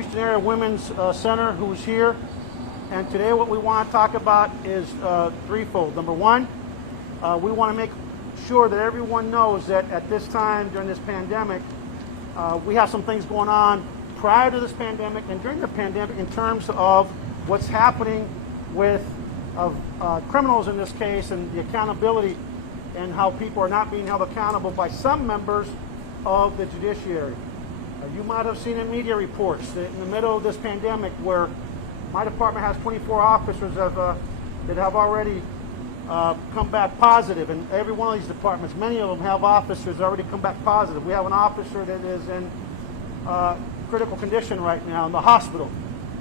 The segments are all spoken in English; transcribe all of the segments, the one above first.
Houston Area Women's Center, who's here. And today what we want to talk about is threefold. Number one, we want to make sure that everyone knows that at this time during this pandemic, we have some things going on prior to this pandemic and during the pandemic in terms of what's happening with criminals in this case and the accountability and how people are not being held accountable by some members of the judiciary. You might have seen in media reports that in the middle of this pandemic where my department has 24 officers that have already come back positive, and every one of these departments, many of them have officers that already come back positive. We have an officer that is in critical condition right now in the hospital.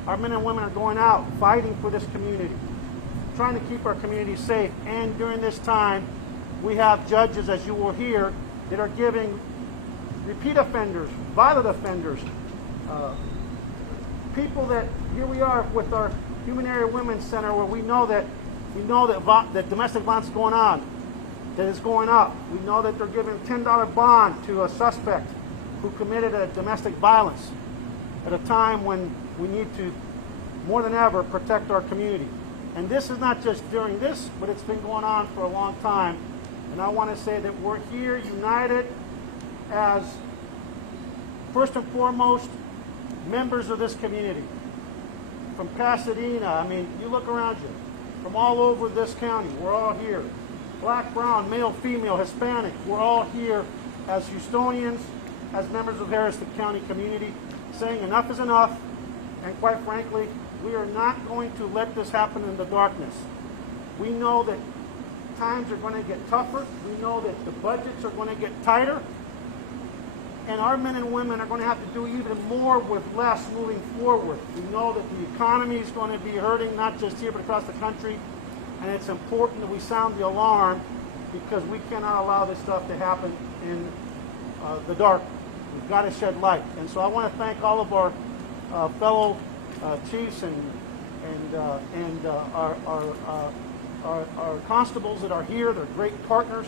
Our men and women are going out fighting for this community, trying to keep our community safe. And during this time, we have judges, as you will hear, that are giving repeat offenders, violent offenders, people that, here we are with our Human Area Women's Center where we know that domestic violence is going on, that it's going up. We know that they're giving a $10 bond to a suspect who committed a domestic violence at a time when we need to, more than ever, protect our community. And this is not just during this, but it's been going on for a long time. And I want to say that we're here united as, first and foremost, members of this community. From Pasadena, I mean, you look around you, from all over this county, we're all here. Black, brown, male, female, Hispanic, we're all here as Houstonians, as members of Harris County community, saying enough is enough, and quite frankly, we are not going to let this happen in the darkness. We know that times are going to get tougher. We know that the budgets are going to get tighter. And our men and women are going to have to do even more with less moving forward. We know that the economy is going to be hurting, not just here, but across the country. And it's important that we sound the alarm because we cannot allow this stuff to happen in the dark. We've got to shed light. And so I want to thank all of our fellow chiefs and our constables that are here. They're great partners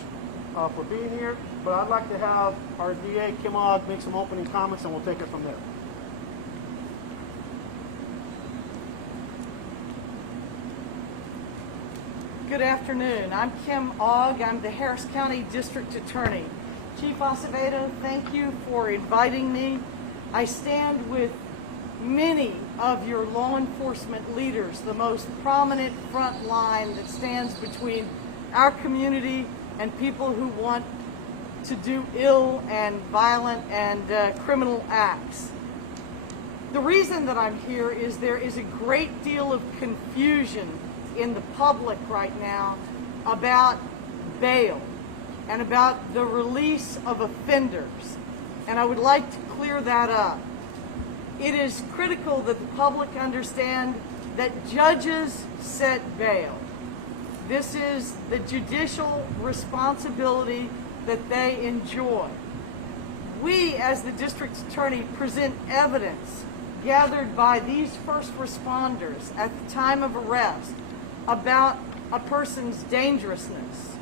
for being here. But I'd like to have our DA, Kim Ogg, make some opening comments, and we'll take it from there. Good afternoon. I'm Kim Ogg. I'm the Harris County District Attorney. Chief Acevedo, thank you for inviting me. I stand with many of your law enforcement leaders, the most prominent front line that stands between our community and people who want to do ill and violent and criminal acts. The reason that I'm here is there is a great deal of confusion in the public right now about bail and about the release of offenders. And I would like to clear that up. It is critical that the public understand that judges set bail. This is the judicial responsibility that they enjoy. We, as the district attorney, present evidence gathered by these first responders at the time of arrest about a person's dangerousness.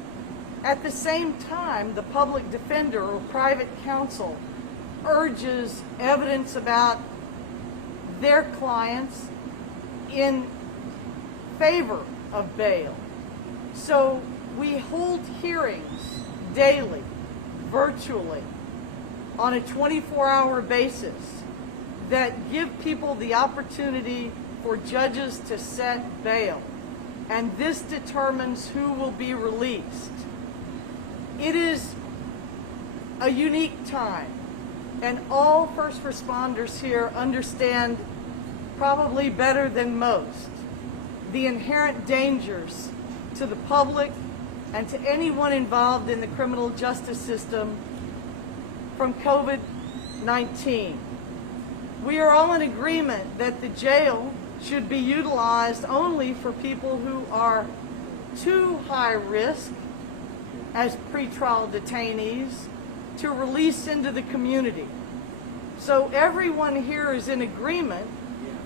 At the same time, the public defender or private counsel urges evidence about their clients in favor of bail. So we hold hearings daily, virtually, on a 24-hour basis that give people the opportunity for judges to set bail. And this determines who will be released. It is a unique time, and all first responders here understand probably better than most the inherent dangers to the public and to anyone involved in the criminal justice system from COVID-19. We are all in agreement that the jail should be utilized only for people who are too high risk as pretrial detainees to release into the community. So everyone here is in agreement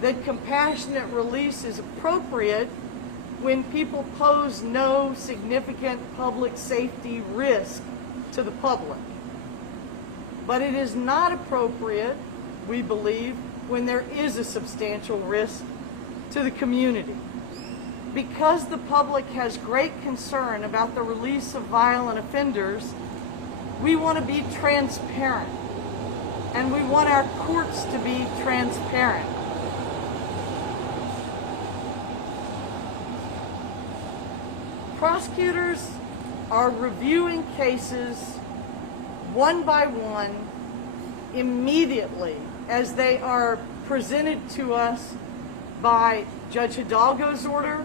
that compassionate release is appropriate when people pose no significant public safety risk to the public. But it is not appropriate, we believe, when there is a substantial risk to the community. Because the public has great concern about the release of violent offenders, we want to be transparent, and we want our courts to be transparent. Prosecutors are reviewing cases one by one immediately as they are presented to us by Judge Hidalgo's order,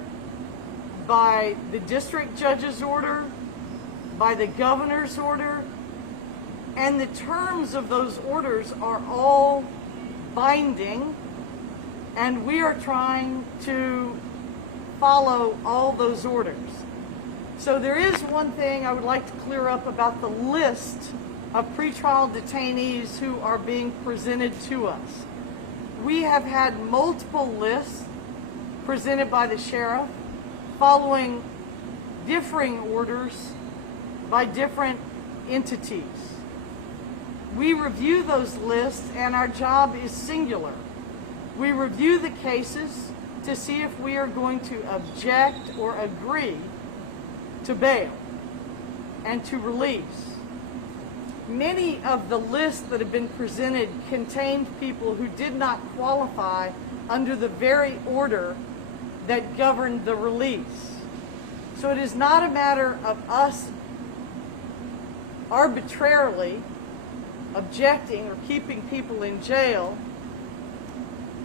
by the district judge's order, by the governor's order, and the terms of those orders are all binding, and we are trying to follow all those orders. So there is one thing I would like to clear up about the list of pretrial detainees who are being presented to us. We have had multiple lists presented by the sheriff following differing orders by different entities. We review those lists, and our job is singular. We review the cases to see if we are going to object or agree to bail and to release. Many of the lists that have been presented contained people who did not qualify under the very order that governed the release. So it is not a matter of us arbitrarily objecting or keeping people in jail.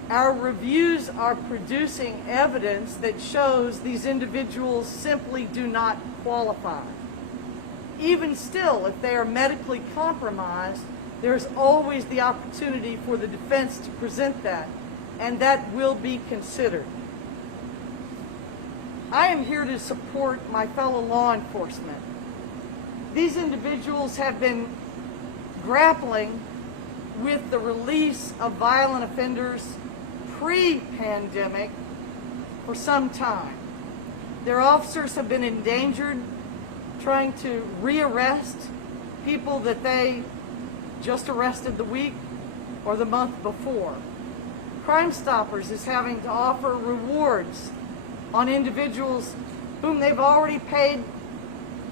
Our reviews are producing evidence that shows these individuals simply do not qualify. Even still, if they are medically compromised, there's always the opportunity for the defense to present that, and that will be considered. I am here to support my fellow law enforcement. These individuals have been grappling with the release of violent offenders pre-pandemic for some time. Their officers have been endangered trying to rearrest people that they just arrested the week or the month before. Crime Stoppers is having to offer rewards on individuals whom they've already paid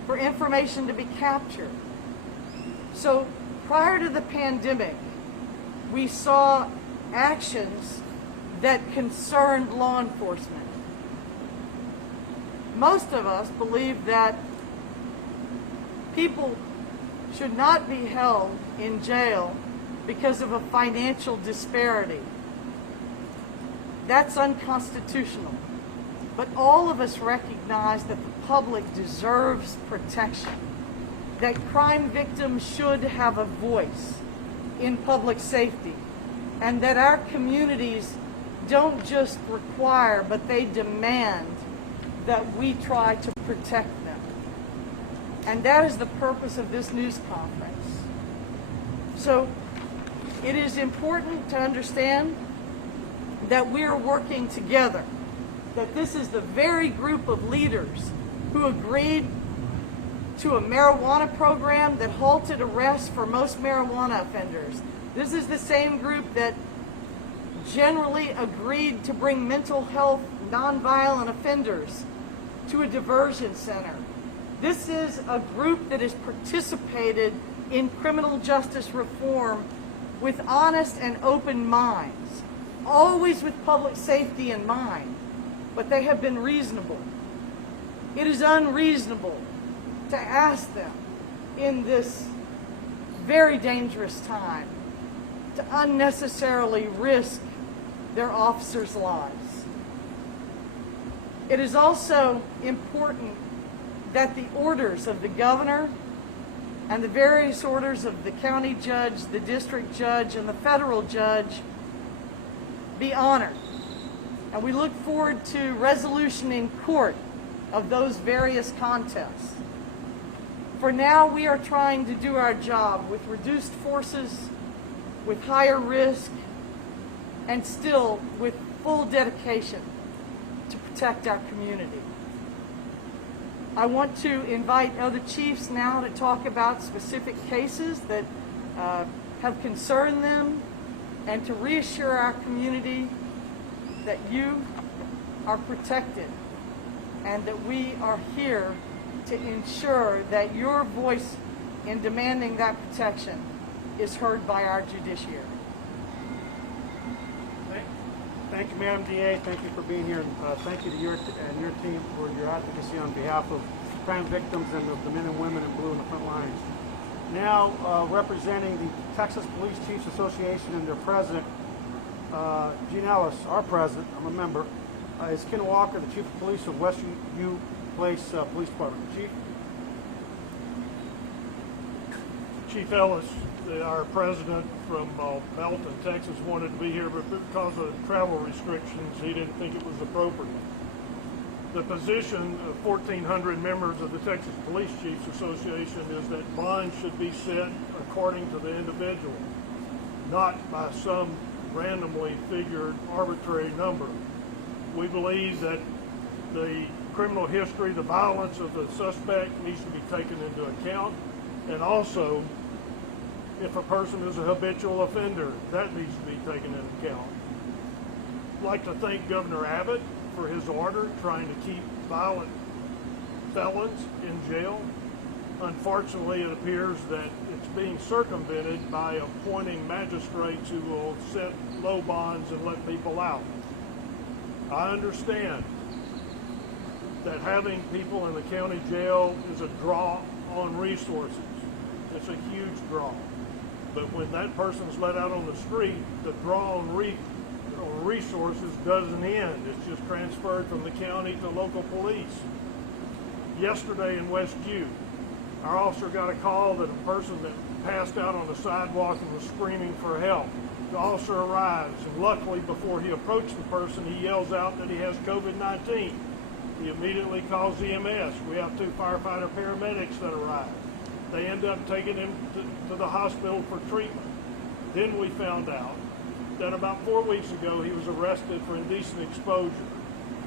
for information to be captured. So prior to the pandemic, we saw actions that concerned law enforcement. Most of us believe that people should not be held in jail because of a financial disparity. That's unconstitutional. But all of us recognize that the public deserves protection, that crime victims should have a voice in public safety, and that our communities don't just require, but they demand that we try to protect them. And that is the purpose of this news conference. So it is important to understand that we are working together, that this is the very group of leaders who agreed to a marijuana program that halted arrests for most marijuana offenders. This is the same group that generally agreed to bring mental health nonviolent offenders to a diversion center. This is a group that has participated in criminal justice reform with honest and open minds, always with public safety in mind, but they have been reasonable. It is unreasonable to ask them in this very dangerous time to unnecessarily risk their officers' lives. It is also important that the orders of the governor and the various orders of the county judge, the district judge, and the federal judge be honored. And we look forward to resolution in court of those various contests. For now, we are trying to do our job with reduced forces, with higher risk, and still with full dedication to protect our community. I want to invite other chiefs now to talk about specific cases that have concerned them and to reassure our community that you are protected and that we are here to ensure that your voice in demanding that protection is heard by our judiciary. Thank you, Madam DA. Thank you for being here. And thank you to your team for your advocacy on behalf of crime victims and of the men and women in blue in the front lines. Now, representing the Texas Police Chiefs Association and their president, Gene Ellis, our president, I'm a member, is Ken Walker, the Chief of Police of Westview Place Police Department. Chief? Chief Ellis, our president from Belton, Texas, wanted to be here, but because of travel restrictions, he didn't think it was appropriate. The position of 1,400 members of the Texas Police Chiefs Association is that bonds should be set according to the individual, not by some randomly figured arbitrary number. We believe that the criminal history, the violence of the suspect needs to be taken into account, and also if a person is a habitual offender, that needs to be taken into account. I'd like to thank Governor Abbott for his order trying to keep violent felons in jail. Unfortunately, it appears that it's being circumvented by appointing magistrates who will set low bonds and let people out. I understand that having people in the county jail is a draw on resources. It's a huge draw. But when that person's let out on the street, the draw on resources doesn't end. It's just transferred from the county to local police. Yesterday in Westview, our officer got a call that a person that passed out on the sidewalk and was screaming for help. The officer arrives, and luckily before he approached the person, he yells out that he has COVID-19. He immediately calls EMS. We have 2 firefighter paramedics that arrive. They end up taking him to the hospital for treatment. Then we found out that about 4 weeks ago he was arrested for indecent exposure.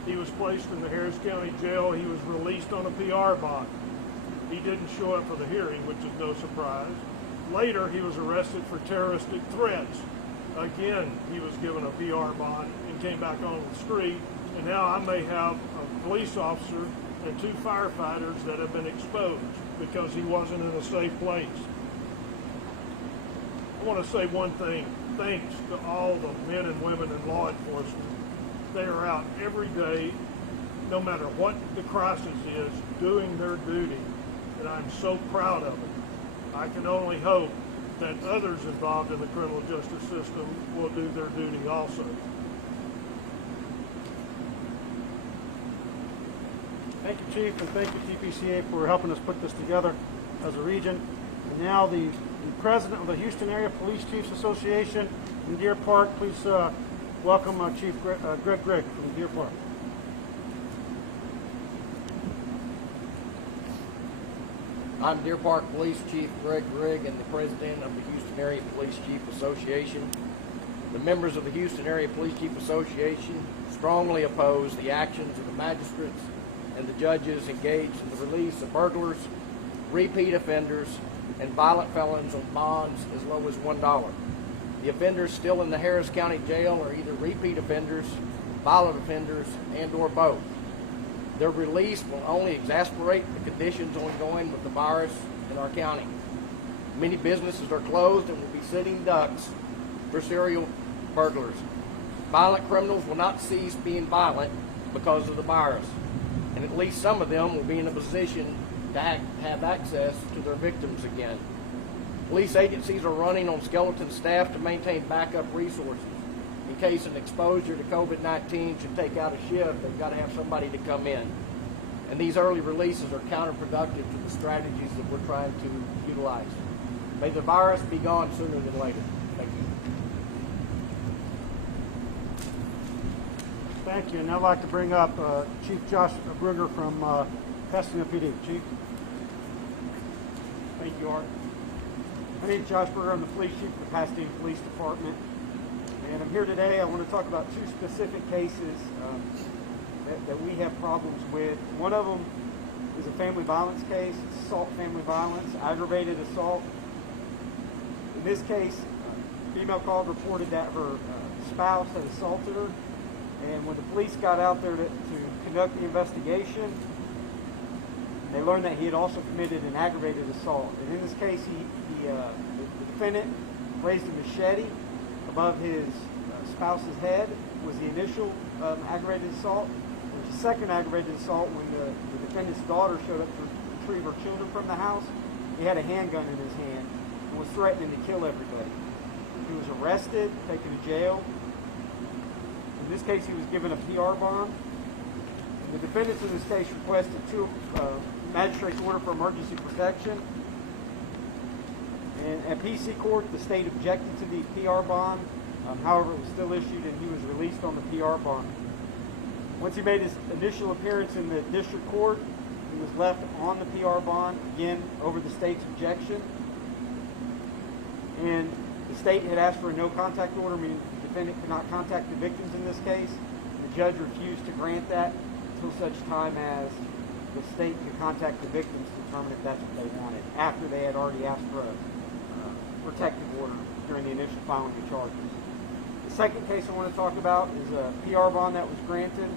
He was placed in the Harris County Jail. He was released on a PR bond. He didn't show up for the hearing, which is no surprise. Later, he was arrested for terroristic threats. Again, he was given a PR bond and came back on the street. And now I may have a police officer and 2 firefighters that have been exposed because he wasn't in a safe place. I want to say one thing. Thanks to all the men and women in law enforcement. They are out every day, no matter what the crisis is, doing their duty. And I'm so proud of it. I can only hope that others involved in the criminal justice system will do their duty also. Thank you, Chief, and thank you, TPCA, for helping us put this together as a region. And now the president of the Houston Area Police Chiefs Association in Deer Park, please welcome Chief Greg from Deer Park. I'm Deer Park Police Chief Greg Rigg and the president of the Houston Area Police Chief Association. The members of the Houston Area Police Chief Association strongly oppose the actions of the magistrates and the judges engaged in the release of burglars, repeat offenders, and violent felons on bonds as low as $1. The offenders still in the Harris County Jail are either repeat offenders, violent offenders, and/or both. Their release will only exasperate the conditions ongoing with the virus in our county. Many businesses are closed and will be sitting ducks for serial burglars. Violent criminals will not cease being violent because of the virus, and at least some of them will be in a position to have access to their victims again. Police agencies are running on skeleton staff to maintain backup resources. In case an exposure to COVID-19 should take out a shift, they've got to have somebody to come in. And these early releases are counterproductive to the strategies that we're trying to utilize. May the virus be gone sooner than later. Thank you. Thank you. And I'd like to bring up Chief Josh Brugger from Pasadena PD. Chief. Thank you, Art. My name is Josh Brugger. I'm the police chief of the Pasadena Police Department. And I'm here today. I want to talk about 2 specific cases that we have problems with. One of them is a family violence case. It's assault family violence, aggravated assault. In this case, female called, reported that her spouse had assaulted her. And when the police got out there to conduct the investigation, they learned that he had also committed an aggravated assault. And in this case, the defendant raised a machete above his spouse's head. Was the initial aggravated assault. There was a second aggravated assault when the defendant's daughter showed up to retrieve her children from the house. He had a handgun in his hand and was threatening to kill everybody. He was arrested, taken to jail. In this case, he was given a PR bond. And the defendants in this case requested two magistrate's order for emergency protection. And at PC court, the state objected to the PR bond. However, it was still issued and he was released on the PR bond. Once he made his initial appearance in the district court, he was left on the PR bond, again, over the state's objection. And the state had asked for a no contact order, meaning the defendant could not contact the victims in this case. The judge refused to grant that until such time as the state could contact the victims to determine if that's what they wanted, after they had already asked for a protective order during the initial filing of charges. The second case I want to talk about is a PR bond that was granted.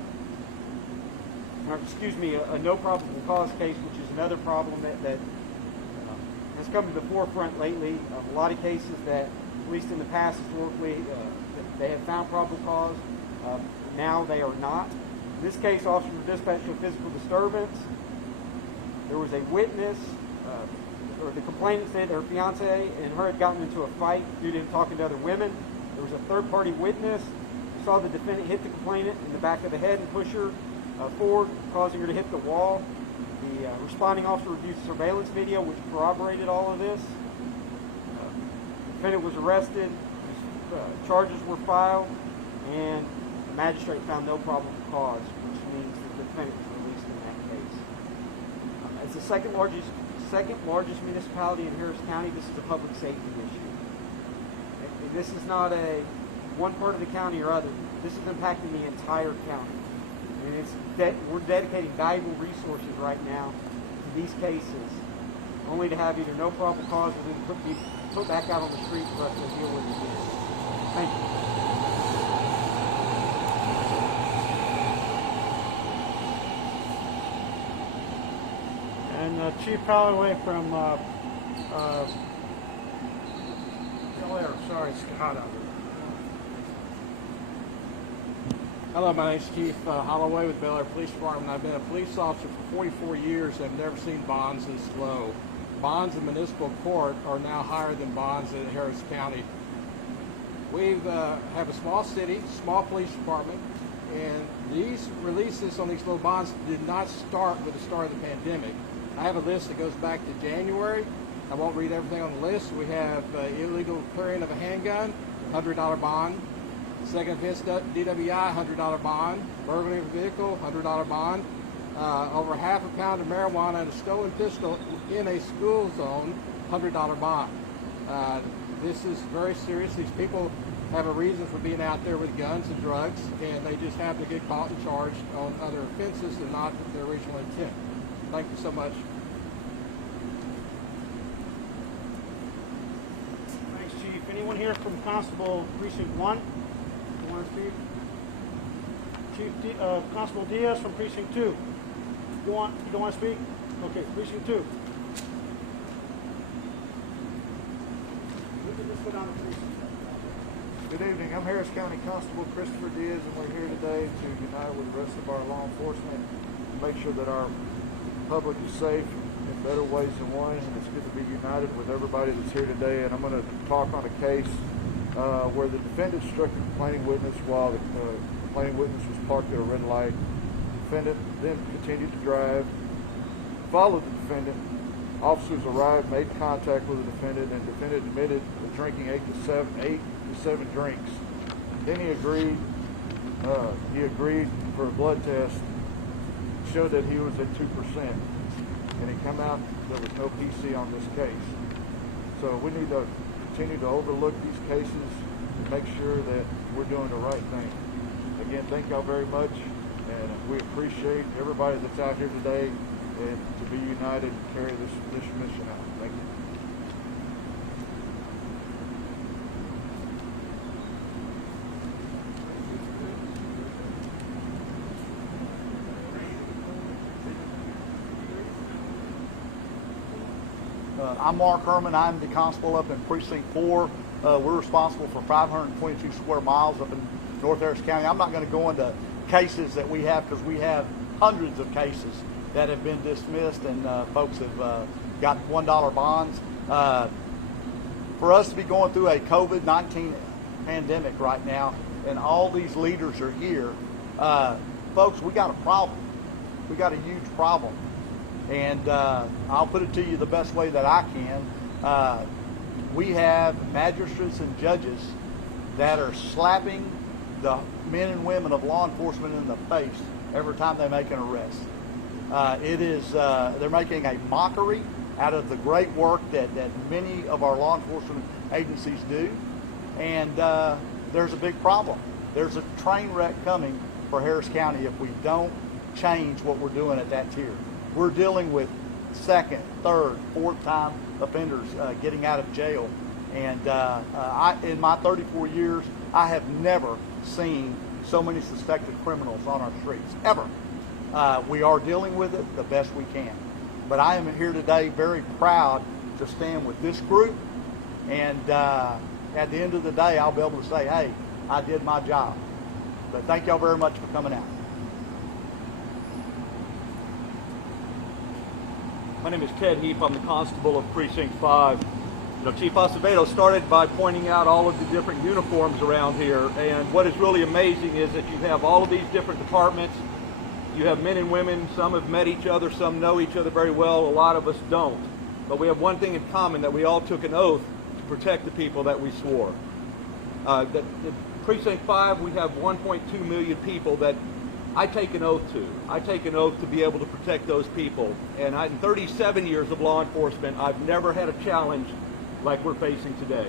A no probable cause case, which is another problem that has come to the forefront lately. A lot of cases that, at least in the past historically, they have found probable cause. Now they are not. In this case, officers were dispatched to a physical disturbance. There was a witness, or the complainant said her fiance and her had gotten into a fight due to him talking to other women. There was a third-party witness who saw the defendant hit the complainant in the back of the head and push her forward, causing her to hit the wall. The responding officer reviewed surveillance video, which corroborated all of this. The defendant was arrested, charges were filed, and the magistrate found no probable cause, which means that the defendant was released in that case. As the second largest municipality in Harris County, this is a public safety issue. And this is not a one part of the county or other. This is impacting the entire county. And we're dedicating valuable resources right now to these cases, only to have either no probable cause or then be put back out on the street for us to deal with it again. Thank you. And Chief Holloway from sorry, it's hot out there. Hello, my name is Chief Holloway with Bel Air Police Department. I've been a police officer for 44 years and I've never seen bonds this low. Bonds in municipal court are now higher than bonds in Harris County. We have a small city, small police department, and these releases on these low bonds did not start with the start of the pandemic. I have a list that goes back to January. I won't read everything on the list. We have illegal clearing of a handgun, $100 bond. Second offense DWI, $100 bond. Burglary of a vehicle, $100 bond. Over half a pound of marijuana and a stolen pistol in a school zone, $100 bond. This is very serious. These people have a reason for being out there with guns and drugs, and they just have to get caught and charged on other offenses and not their original intent. Thank you so much. Thanks, Chief. Anyone here from Constable Precinct 1? You want to speak? Chief Constable Diaz from Precinct 2. You don't want to speak? Okay, Precinct 2. We can just go down to Precinct. Good evening. I'm Harris County Constable Christopher Diaz, and we're here today to unite with the rest of our law enforcement to make sure that our public is safe in better ways than one. And it's good to be united with everybody that's here today. And I'm going to talk on a case where the defendant struck the complaining witness while the complaining witness was parked at a red light. The defendant then continued to drive, followed the defendant. Officers arrived, made contact with the defendant, and the defendant admitted to drinking 8 to 7 drinks. Then he agreed for a blood test, showed that he was at 2%, and it came out there was no PC on this case. So we need to continue to overlook these cases and make sure that we're doing the right thing. Again, thank y'all very much, and we appreciate everybody that's out here today and to be united and carry this mission out. Thank you. I'm Mark Herman. I'm the constable up in Precinct 4. We're responsible for 522 square miles up in North Harris County. I'm not going to go into cases that we have because we have hundreds of cases that have been dismissed and folks have got $1 bonds. For us to be going through a COVID-19 pandemic right now and all these leaders are here, folks, we got a problem. We got a huge problem. And I'll put it to you the best way that I can. We have magistrates and judges that are slapping the men and women of law enforcement in the face every time they make an arrest. They're making a mockery out of the great work that many of our law enforcement agencies do. And there's a big problem. There's a train wreck coming for Harris County if we don't change what we're doing at that tier. We're dealing with second, third, fourth time offenders getting out of jail. And in my 34 years, I have never seen so many suspected criminals on our streets, ever. We are dealing with it the best we can. But I am here today very proud to stand with this group. And at the end of the day, I'll be able to say, hey, I did my job. But thank y'all very much for coming out. My name is Ted Heap. I'm the constable of Precinct 5. Chief Acevedo started by pointing out all of the different uniforms around here. And what is really amazing is that you have all of these different departments. You have men and women. Some have met each other. Some know each other very well. A lot of us don't. But we have one thing in common, that we all took an oath to protect the people that we swore. The Precinct 5, we have 1.2 million people that I take an oath to. I take an oath to be able to protect those people. And in 37 years of law enforcement, I've never had a challenge like we're facing today.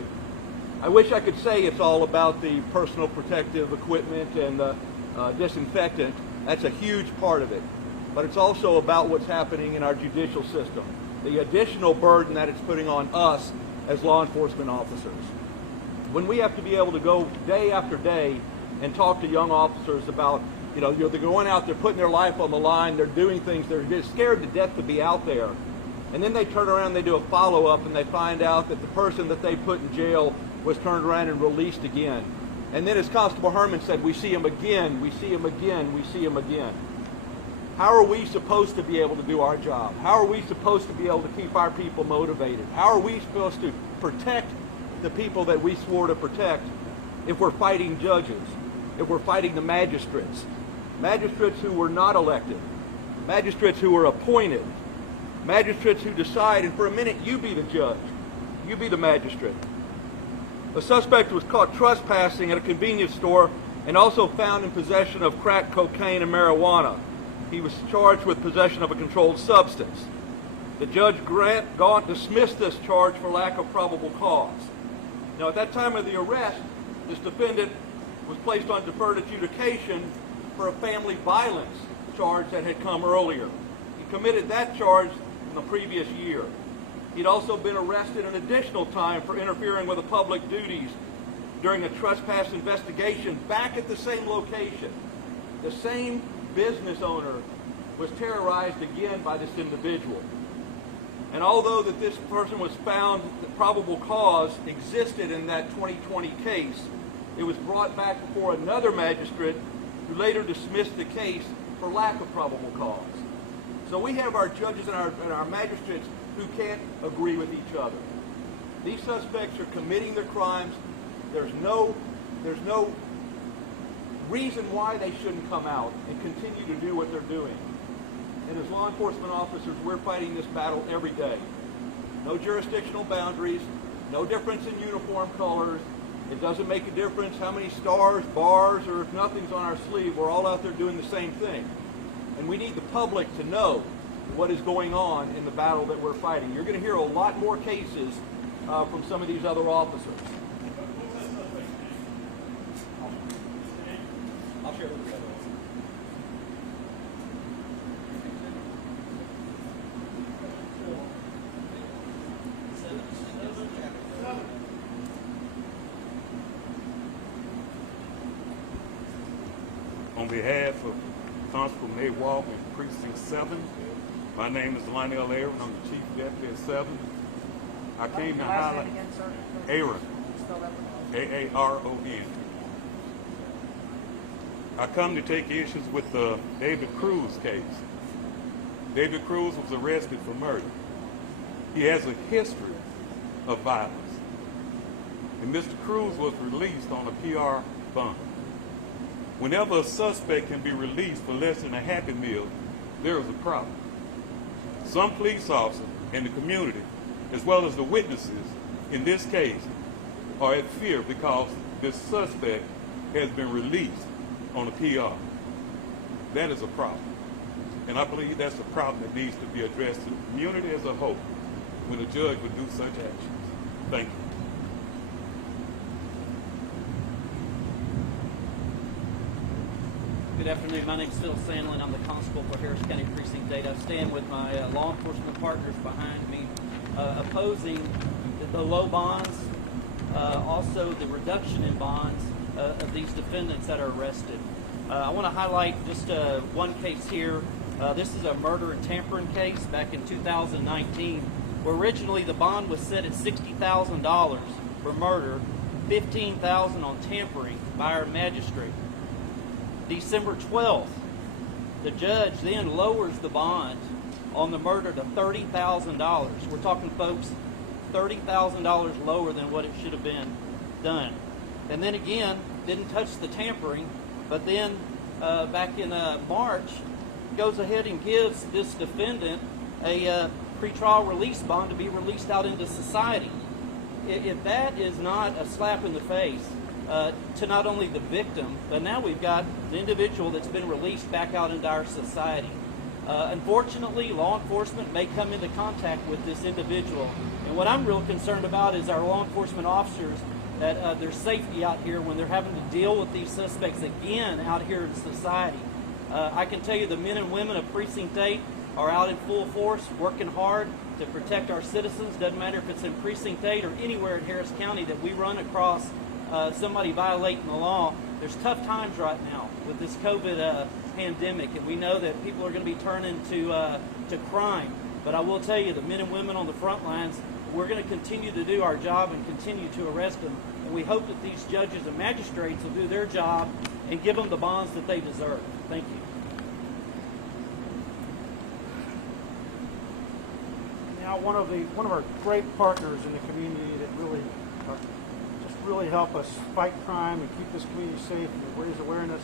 I wish I could say it's all about the personal protective equipment and the disinfectant. That's a huge part of it. But it's also about what's happening in our judicial system, the additional burden that it's putting on us as law enforcement officers. When we have to be able to go day after day and talk to young officers about, they're going out, they're putting their life on the line, they're doing things, they're just scared to death to be out there. And then they turn around, they do a follow-up, and they find out that the person that they put in jail was turned around and released again. And then as Constable Herman said, we see him again, we see him again, we see him again. How are we supposed to be able to do our job? How are we supposed to be able to keep our people motivated? How are we supposed to protect the people that we swore to protect if we're fighting judges, if we're fighting the magistrates? Magistrates who were not elected, magistrates who were appointed, magistrates who decide, and for a minute you be the judge, you be the magistrate. The suspect was caught trespassing at a convenience store and also found in possession of crack cocaine and marijuana. He was charged with possession of a controlled substance. The judge Gaunt dismissed this charge for lack of probable cause. Now, at that time of the arrest, this defendant was placed on deferred adjudication for a family violence charge that had come earlier. He committed that charge in the previous year. He'd also been arrested an additional time for interfering with the public duties during a trespass investigation back at the same location. The same business owner was terrorized again by this individual. And although that this person was found that probable cause existed in that 2020 case, it was brought back before another magistrate who later dismissed the case for lack of probable cause. So we have our judges and our magistrates who can't agree with each other. These suspects are committing their crimes. There's no reason why they shouldn't come out and continue to do what they're doing. And as law enforcement officers, we're fighting this battle every day. No jurisdictional boundaries, no difference in uniform colors. It doesn't make a difference how many stars, bars, or if nothing's on our sleeve. We're all out there doing the same thing. And we need the public to know what is going on in the battle that we're fighting. You're going to hear a lot more cases from some of these other officers. I'll share with you. On behalf of Constable Nate Walton in Precinct 7, my name is Lionel Aaron. I'm the Chief Deputy at 7. I came to Last name highlight again, sir? Aaron, Spell that one. Aaron. I come to take issues with the David Cruz case. David Cruz was arrested for murder. He has a history of violence. And Mr. Cruz was released on a PR bond. Whenever a suspect can be released for less than a Happy Meal, there is a problem. Some police officers in the community, as well as the witnesses in this case, are at fear because this suspect has been released on a PR. That is a problem. And I believe that's a problem that needs to be addressed to the community as a whole when a judge would do such actions. Thank you. Good afternoon. My name is Phil Sandlin. I'm the constable for Harris County Precinct 8. I stand with my law enforcement partners behind me, opposing the low bonds, also the reduction in bonds of these defendants that are arrested. I want to highlight just one case here. This is a murder and tampering case back in 2019, where originally the bond was set at $60,000 for murder, $15,000 on tampering by our magistrate. December 12th, the judge then lowers the bond on the murder to $30,000. We're talking, folks, $30,000 lower than what it should have been done. And then again, didn't touch the tampering, but then back in March, goes ahead and gives this defendant a pretrial release bond to be released out into society. If that is not a slap in the face to not only the victim, but now we've got the individual that's been released back out into our society. Unfortunately, law enforcement may come into contact with this individual. And what I'm real concerned about is our law enforcement officers, that their safety out here when they're having to deal with these suspects again out here in society. I can tell you the men and women of Precinct 8 are out in full force, working hard to protect our citizens. Doesn't matter if it's in Precinct 8 or anywhere in Harris County that we run across somebody violating the law. There's tough times right now with this COVID pandemic, and we know that people are going to be turning to crime. But I will tell you, the men and women on the front lines, we're going to continue to do our job and continue to arrest them. And we hope that these judges and magistrates will do their job and give them the bonds that they deserve. Thank you. Now, one of our great partners in the community that really really help us fight crime and keep this community safe and raise awareness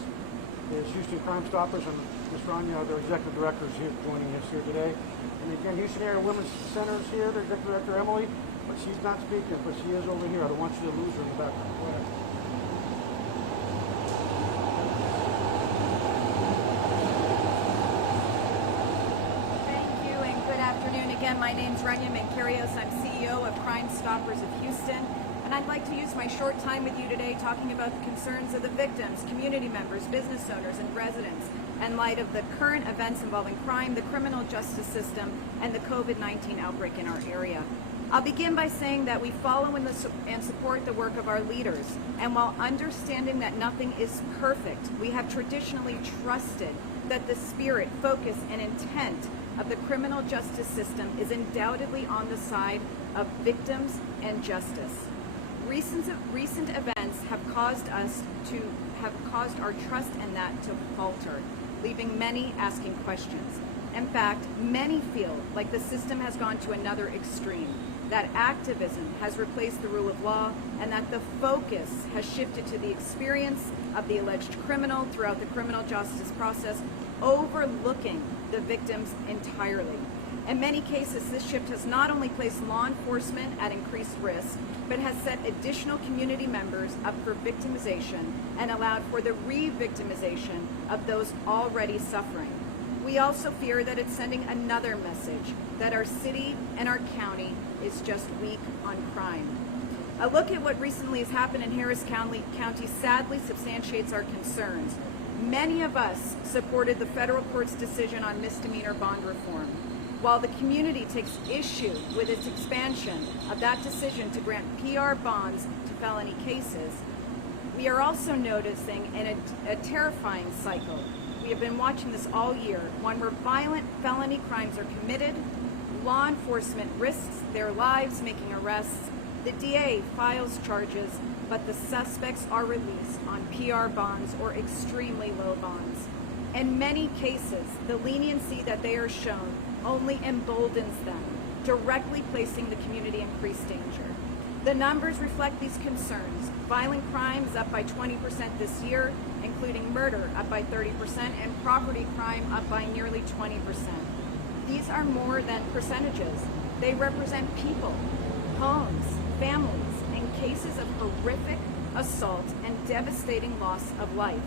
is Houston Crime Stoppers, and Ms. Rania, their executive director, is here joining us here today. And again, Houston Area Women's Center is here, their executive director, Emily, but she's not speaking, but she is over here. I don't want you to lose her in the background. Go ahead. Thank you, and good afternoon again. My name's Rania Mankarios. I'm CEO of Crime Stoppers of Houston. And I'd like to use my short time with you today talking about the concerns of the victims, community members, business owners, and residents in light of the current events involving crime, the criminal justice system, and the COVID-19 outbreak in our area. I'll begin by saying that we follow and support the work of our leaders. And while understanding that nothing is perfect, we have traditionally trusted that the spirit, focus, and intent of the criminal justice system is undoubtedly on the side of victims and justice. Recent events have caused our trust in that to falter, leaving many asking questions. In fact, many feel like the system has gone to another extreme, that activism has replaced the rule of law, and that the focus has shifted to the experience of the alleged criminal throughout the criminal justice process, overlooking the victims entirely. In many cases, this shift has not only placed law enforcement at increased risk, but has set additional community members up for victimization and allowed for the re-victimization of those already suffering. We also fear that it's sending another message, that our city and our county is just weak on crime. A look at what recently has happened in Harris County sadly substantiates our concerns. Many of us supported the federal court's decision on misdemeanor bond reform. While the community takes issue with its expansion of that decision to grant PR bonds to felony cases, we are also noticing a terrifying cycle. We have been watching this all year, one where violent felony crimes are committed, law enforcement risks their lives making arrests, the DA files charges, but the suspects are released on PR bonds or extremely low bonds. In many cases, the leniency that they are shown only emboldens them, directly placing the community in increased danger. The numbers reflect these concerns. Violent crimes up by 20% this year, including murder up by 30% and property crime up by nearly 20%. These are more than percentages. They represent people, homes, families, and cases of horrific assault and devastating loss of life.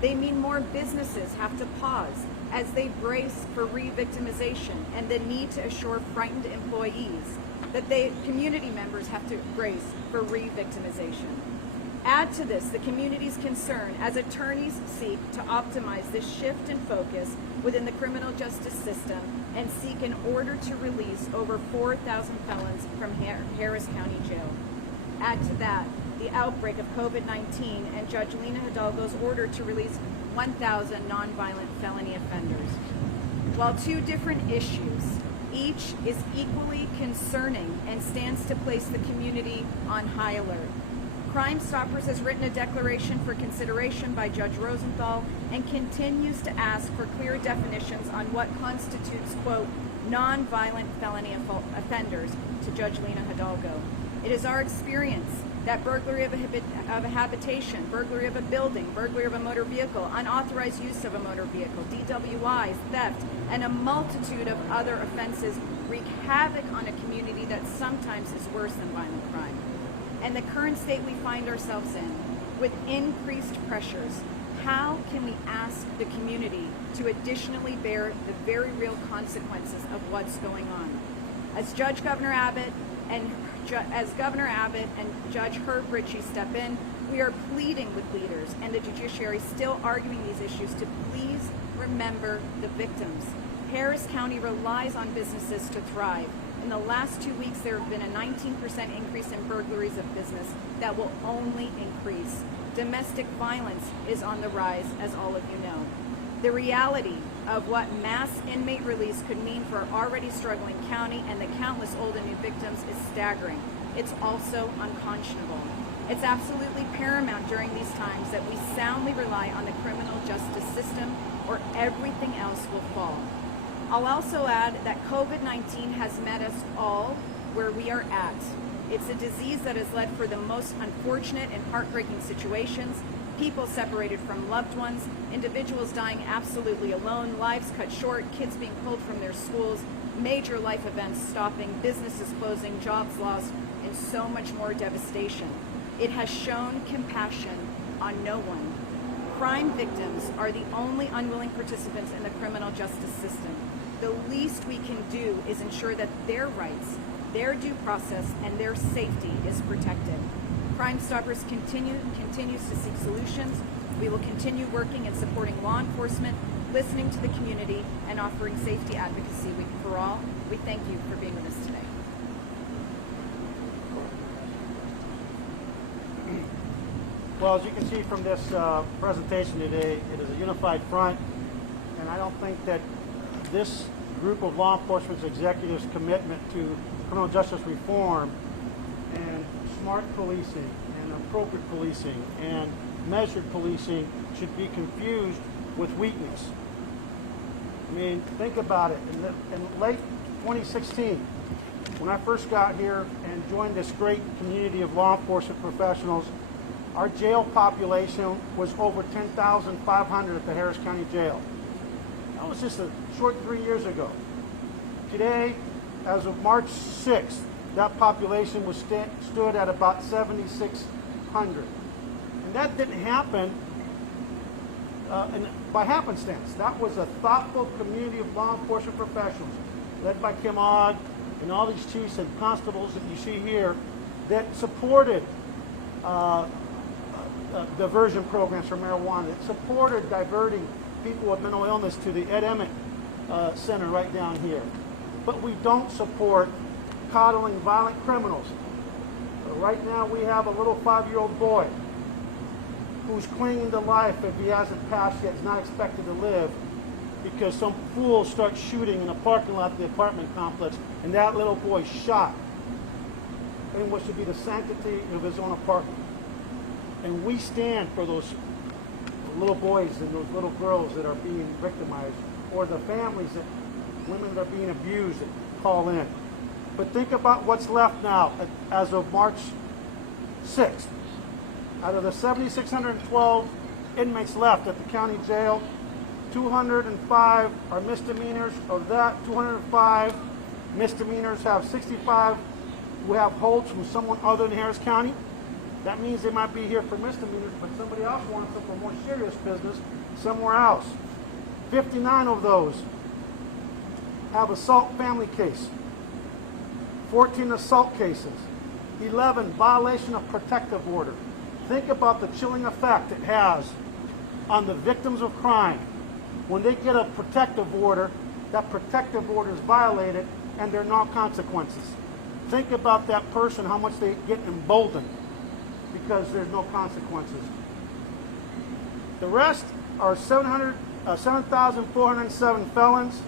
They mean more businesses have to pause as they brace for re-victimization and the need to assure frightened employees that community members have to brace for re-victimization. Add to this the community's concern as attorneys seek to optimize this shift in focus within the criminal justice system and seek an order to release over 4,000 felons from Harris County Jail. Add to that the outbreak of COVID-19 and Judge Lina Hidalgo's order to release 1,000 nonviolent felony offenders. While two different issues, each is equally concerning and stands to place the community on high alert. Crime Stoppers has written a declaration for consideration by Judge Rosenthal and continues to ask for clear definitions on what constitutes, quote, nonviolent felony offenders to Judge Lina Hidalgo. It is our experience that burglary of a habitation, burglary of a building, burglary of a motor vehicle, unauthorized use of a motor vehicle, DWIs, theft, and a multitude of other offenses wreak havoc on a community that sometimes is worse than violent crime. And the current state we find ourselves in, with increased pressures, how can we ask the community to additionally bear the very real consequences of what's going on? As Governor Abbott and Judge Herb Ritchie step in, we are pleading with leaders and the judiciary still arguing these issues to please remember the victims. Harris County relies on businesses to thrive. In the last 2 weeks, there have been a 19% increase in burglaries of business that will only increase. Domestic violence is on the rise, as all of you know. The reality of what mass inmate release could mean for our already struggling county and the countless old and new victims is staggering. It's also unconscionable. It's absolutely paramount during these times that we soundly rely on the criminal justice system or everything else will fall. I'll also add that COVID-19 has met us all where we are at. It's a disease that has led for the most unfortunate and heartbreaking situations, people separated from loved ones, individuals dying absolutely alone, lives cut short, kids being pulled from their schools, major life events stopping, businesses closing, jobs lost, and so much more devastation. It has shown compassion on no one. Crime victims are the only unwilling participants in the criminal justice system. The least we can do is ensure that their rights, their due process, and their safety is protected. Crime Stoppers continues to seek solutions. We will continue working and supporting law enforcement, listening to the community, and offering safety advocacy for all. We thank you for being with us today. Well, as you can see from this presentation today, it is a unified front, and I don't think that this group of law enforcement executives' commitment to criminal justice reform and smart policing and appropriate policing and measured policing should be confused with weakness. I mean, think about it. In late 2016, when I first got here and joined this great community of law enforcement professionals, our jail population was over 10,500 at the Harris County Jail. That was just a short 3 years ago. Today, as of March 6th, that population was stood at about 7,600. And that didn't happen by happenstance. That was a thoughtful community of law enforcement professionals, led by Kim Ogg and all these chiefs and constables that you see here, that supported diversion programs for marijuana, that supported diverting people with mental illness to the Ed Emmett Center right down here. But we don't support coddling violent criminals. Right now we have a little 5-year-old boy who's clinging to life if he hasn't passed yet, is not expected to live, because some fool starts shooting in a parking lot of the apartment complex, and that little boy shot in what should be the sanctity of his own apartment. And we stand for those little boys and those little girls that are being victimized, or the families that women that are being abused that call in. But think about what's left now as of March 6th. Out of the 7,612 inmates left at the county jail, 205 are misdemeanors. Of that, 205 misdemeanors have 65 who have holds from someone other than Harris County. That means they might be here for misdemeanors, but somebody else wants them for more serious business somewhere else. 59 of those have assault family case, 14 assault cases, 11 violation of protective order. Think about the chilling effect it has on the victims of crime when they get a protective order. That protective order is violated and there are no consequences. Think about that person, how much they get emboldened because there's no consequences. The rest are 7,407 felons,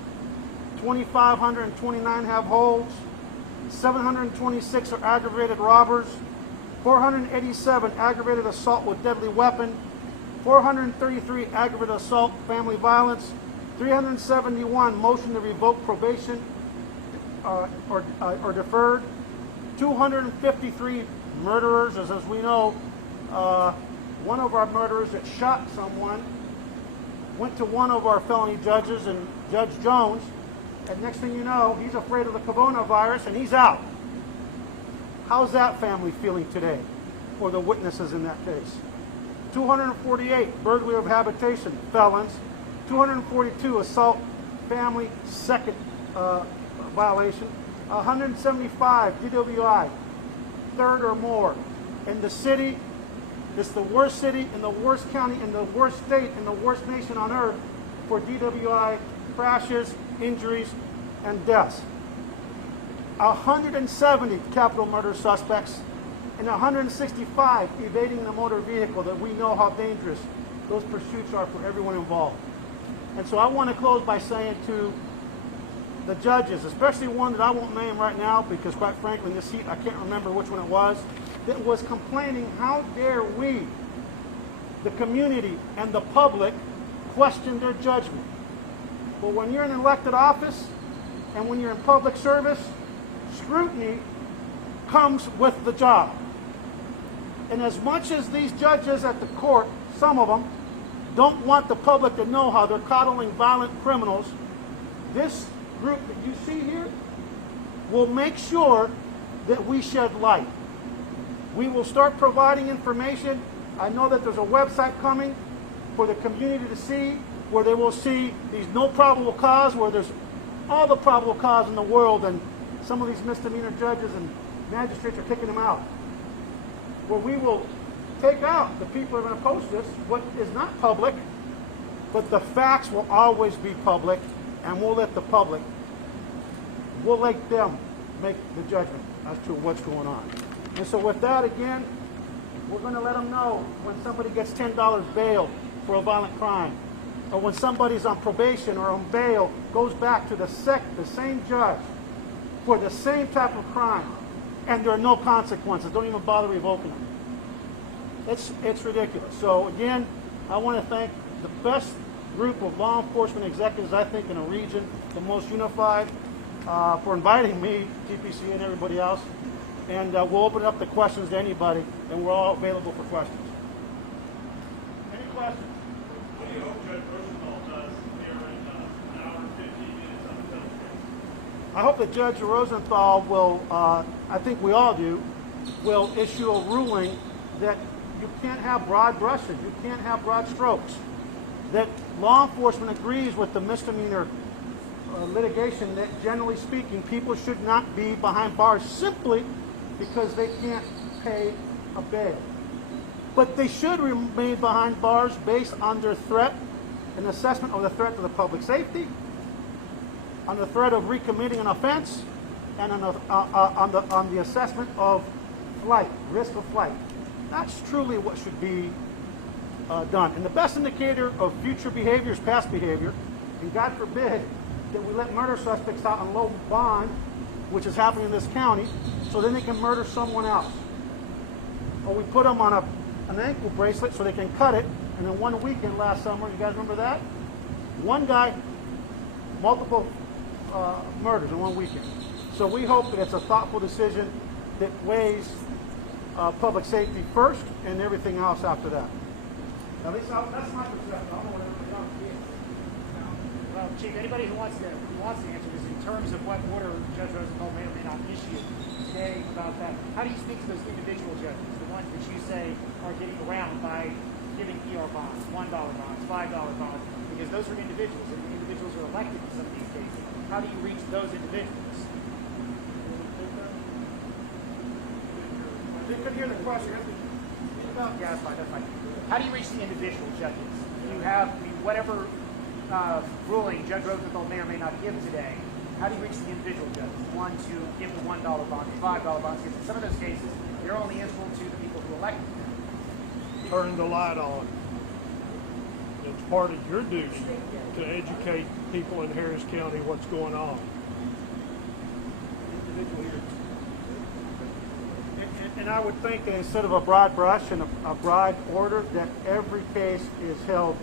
2,529 have holds, 726 are aggravated robbers, 487 aggravated assault with deadly weapon, 433 aggravated assault, family violence, 371 motion to revoke probation or deferred, 253 murderers, as we know. One of our murderers that shot someone went to one of our felony judges, and Judge Jones, and next thing you know, he's afraid of the coronavirus and he's out. How's that family feeling today, or the witnesses in that case? 248 burglary of habitation felons, 242 assault family second violation, 175 DWI, third or more. In the city, it's the worst city in the worst county in the worst state in the worst nation on earth for DWI crashes, injuries, and deaths. 170 capital murder suspects and 165 evading the motor vehicle, that we know how dangerous those pursuits are for everyone involved. And so I want to close by saying to the judges, especially one that I won't name right now because quite frankly in this seat I can't remember which one it was, that was complaining, how dare we, the community and the public, question their judgment. But when you're in elected office and when you're in public service, scrutiny comes with the job. And as much as these judges at the court, some of them, don't want the public to know how they're coddling violent criminals, this group that you see here will make sure that we shed light. We will start providing information. I know that there's a website coming for the community to see, where they will see these no probable cause, where there's all the probable cause in the world, and some of these misdemeanor judges and magistrates are kicking them out. Where we will take out the people who are going to post this, what is not public, but the facts will always be public, and we'll let the public, we'll let them make the judgment as to what's going on. And so with that, again, we're going to let them know when somebody gets $10 bail for a violent crime, or when somebody's on probation or on bail, goes back to the same judge for the same type of crime, and there are no consequences. Don't even bother revoking them. It's ridiculous. So again, I want to thank the best group of law enforcement executives, I think, in a region, the most unified, for inviting me, TPC, and everybody else. And we'll open up the questions to anybody, and we're all available for questions. Any questions? What do you hope Judge Rosenthal does here in an hour and 15 minutes on the telephone? I hope that Judge Rosenthal will, I think we all do, will issue a ruling that you can't have broad brushes, you can't have broad strokes, that law enforcement agrees with the misdemeanor litigation that, generally speaking, people should not be behind bars simply because they can't pay a bail. But they should remain behind bars based on their threat, an assessment of the threat to the public safety, on the threat of recommitting an offense, and on the assessment of flight, risk of flight. That's truly what should be done. And the best indicator of future behavior is past behavior. And God forbid that we let murder suspects out on low bond, which is happening in this county, so then they can murder someone else. Or we put them on an ankle bracelet so they can cut it, and then one weekend last summer, you guys remember that? One guy, multiple murders in one weekend. So we hope that it's a thoughtful decision that weighs public safety first and everything else after that. At least that's my perspective. I don't know what everybody else feels. Well, Chief, anybody who wants to answer this in terms of what order Judge Rosenthal may or may not issue today about that, how do you speak to those individual judges, the ones that you say are getting around by giving ER bonds, $1 bonds, $5 bonds, because those are individuals, and the individuals are elected in some of these cases. How do you reach those individuals? You could hear the question. Yeah, that's fine, that's fine. How do you reach the individual judges? You have whatever ruling Judge Rosenthal may or may not give today. How do you reach the individual judges? The ones who give the $1 bond, the $5 bonds, because in some of those cases, they're only answerable to the people who elected them. Turn the light on. It's part of your duty to educate people in Harris County what's going on. And I would think that instead of a broad brush and a broad order, that every case is held,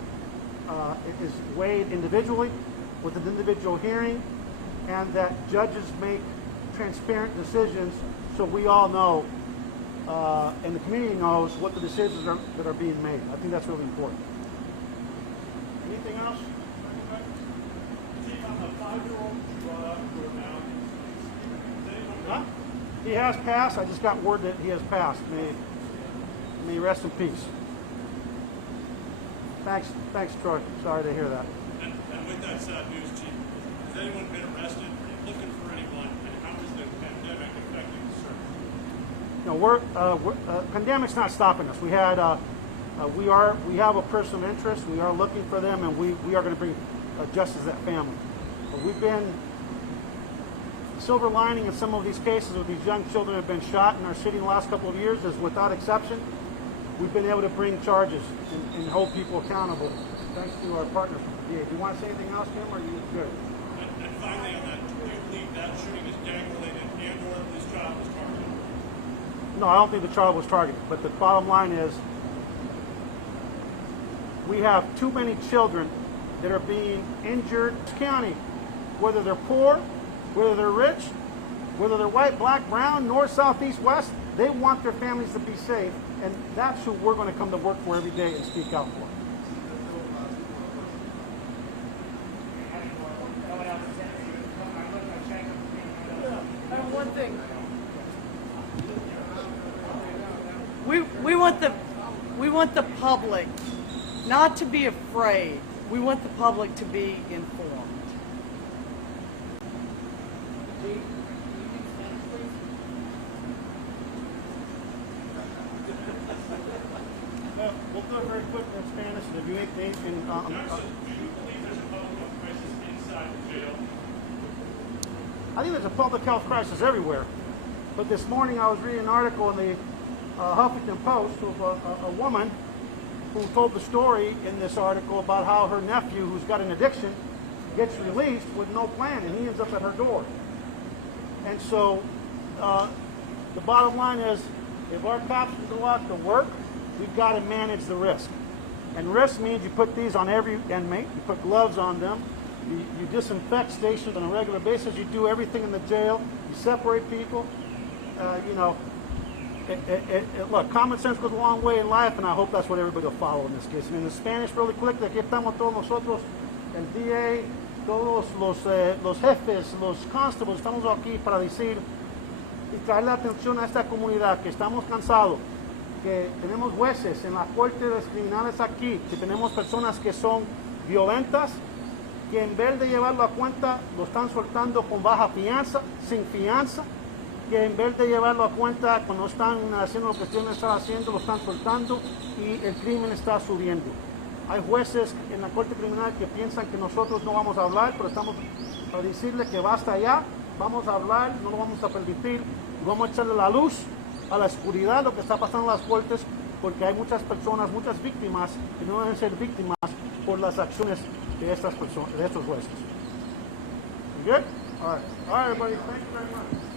is weighed individually with an individual hearing, and that judges make transparent decisions so we all know and the community knows what the decisions are that are being made. I think that's really important. Anything else? Chief, on the 5-year-old you brought up who are now Huh? He has passed. I just got word that he has passed. May he rest in peace. Thanks, Troy. Sorry to hear that. And with that sad news, Chief, has anyone been arrested? Are you looking for anyone? And how is the pandemic affecting the service? No, pandemic's not stopping us. We have a person of interest. We are looking for them, and we are going to bring justice to that family. But we've been silver lining in some of these cases with these young children who have been shot in our city in the last couple of years is, without exception, we've been able to bring charges and hold people accountable thanks to our partners from the VA. Do you want to say anything else, Kim, or are you good? And finally on that, do you believe that shooting is gang-related and or this child was targeted? No, I don't think the child was targeted. But the bottom line is we have too many children that are being injured in this county, whether they're poor, whether they're rich, whether they're white, black, brown, north, south, east, west. They want their families to be safe, and that's who we're going to come to work for every day and speak out for. And one thing. We want the public not to be afraid. We want the public to be informed. We'll do it very quickly in Spanish. If you ain't Nurses, do you believe there's a public health crisis inside the jail? I think there's a public health crisis everywhere. But this morning I was reading an article in the Huffington Post of a woman who told the story in this article about how her nephew, who's got an addiction, gets released with no plan, and he ends up at her door. And so the bottom line is, if our cops can go out to work, we've got to manage the risk. And risk means you put these on every inmate, you put gloves on them, you disinfect stations on a regular basis, you do everything in the jail, you separate people. Look, common sense goes a long way in life, and I hope that's what everybody will follow in this case. I mean, in Spanish, really quick, aquí estamos todos nosotros, el DA, todos los jefes, los constables, estamos aquí para decir y traer la atención a esta comunidad que estamos cansados, que tenemos jueces en la corte de los criminales aquí, que tenemos personas que son violentas, que en vez de llevarlo a cuenta lo están soltando con baja fianza, sin fianza, que en vez de llevarlo a cuenta cuando están haciendo lo que tienen que estar haciendo, lo están soltando y el crimen está subiendo. Hay jueces en la corte criminal que piensan que nosotros no vamos a hablar, pero estamos a decirle que basta ya, vamos a hablar, no lo vamos a permitir, y vamos a echarle la luz a la oscuridad, lo que está pasando en las cortes, porque hay muchas personas, muchas víctimas que no deben ser víctimas por las acciones de estos jueces. You good? All right, everybody. Thank you very much.